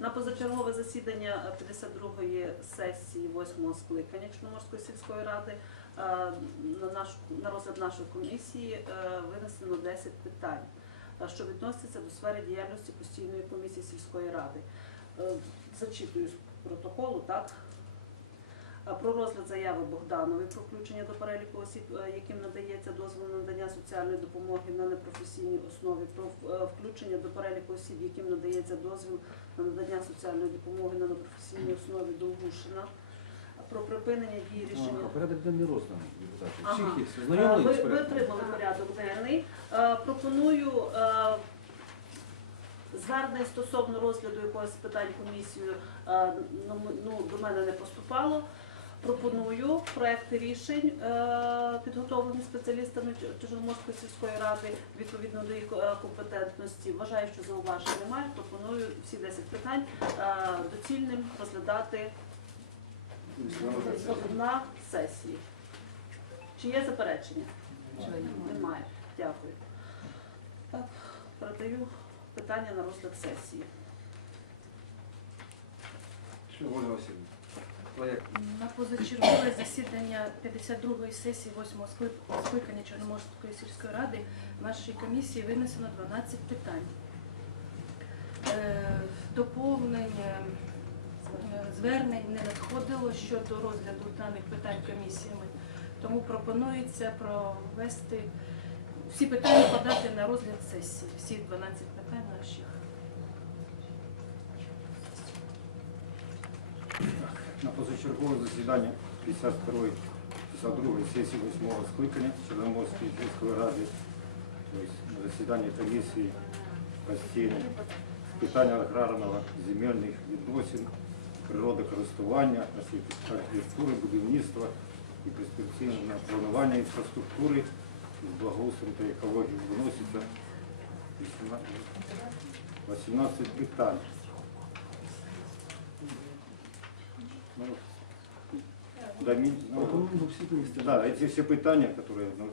На позачергове засідання 52-ї сесії 8-го скликання Чорноморської сільської ради е, на, наш, на розгляд нашої комісії е, винесено 10 питань, е, що відносяться до сфери діяльності постійної комісії сільської ради. Е, Зачитую з протоколу, так? Е, Про розгляд заяви Богданової про включення до переліку осіб, е, яким надається дозвіл на надання соціальної допомоги на непрофесійній основі, про е, включення до переліку осіб, яким надається дозвіл на надання соціальної допомоги на непрофесійній основі Довгушина, про припинення дії рішення. А, Порядок денний розданий, депутати. Ага. Всіх є. Е, Ви, отримали порядок денний. Пропоную звернень стосовно розгляду якогось питань комісією ну, ну, до мене не поступало. Пропоную проекти рішень, е, підготовлені спеціалістами Чорноморської сільської ради відповідно до їх е, компетентності. Вважаю, що зауважень немає. Пропоную всі 10 питань е, доцільним розглядати на сесії. Чи є заперечення? Немає. Дякую. Так, передаю питання на розгляд сесії. Що, Ольга Васильівна? Проект. На позачергове засідання 52-ї сесії 8-го скликання Чорноморської сільської ради нашої комісії винесено 12 питань. Е, Доповнення е, звернень не надходило щодо розгляду даних питань комісіями, тому пропонується провести всі питання подати на розгляд сесії, всі 12 питань наших. На позачергове засідання 52-ї 52-ї сесії 8-го скликання Чорноморської сільської ради, на засіданні комісії постійно з питань аграрного, земельних відносин, природокористування, архітектури, будівництва і перспективного планування інфраструктури з благоустрою та екології виноситься 18 18 питань. Ну, да, ми- ну, Ну, всі місця. да, эти все питания, которые, ну,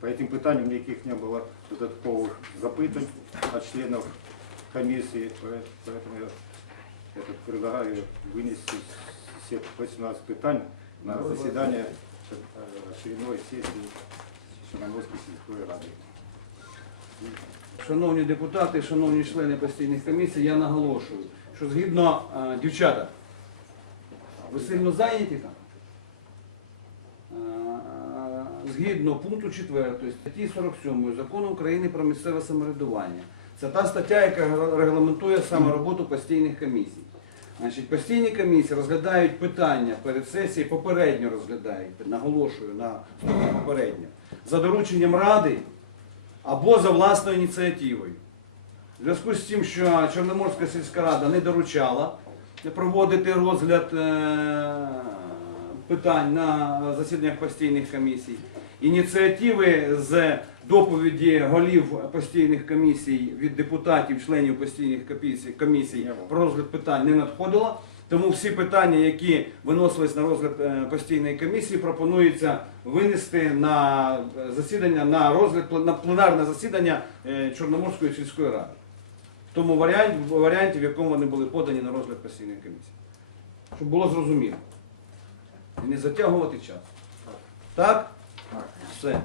по этим питаниям никаких не было додатковых запытань от членов комиссии, пое- поэтому я это предлагаю вынести все 18 питаний на заседание э, очередной сессии Черноморской сельской рады. Шановні депутати, шановні члени постійних комісій, я наголошую, що згідно е, дівчата, ви сильно зайняті там? Згідно пункту 4 статті 47 закону України про місцеве самоврядування. Це та стаття, яка регламентує саме роботу постійних комісій. Значить, постійні комісії розглядають питання перед сесією, попередньо розглядають, наголошую на попередньо, за дорученням ради або за власною ініціативою. В зв'язку з тим, що Чорноморська сільська рада не доручала проводити розгляд е, питань на засіданнях постійних комісій, ініціативи з доповіді голів постійних комісій від депутатів, членів постійних комісій, про розгляд питань не надходило. Тому всі питання, які виносились на розгляд е, постійної комісії, пропонується винести на е, засідання на розгляд на пленарне засідання е, Чорноморської сільської ради. В тому варіанті, варіанті, в якому вони були подані на розгляд постійної комісії. Щоб було зрозуміло. І не затягувати час. Так? Все.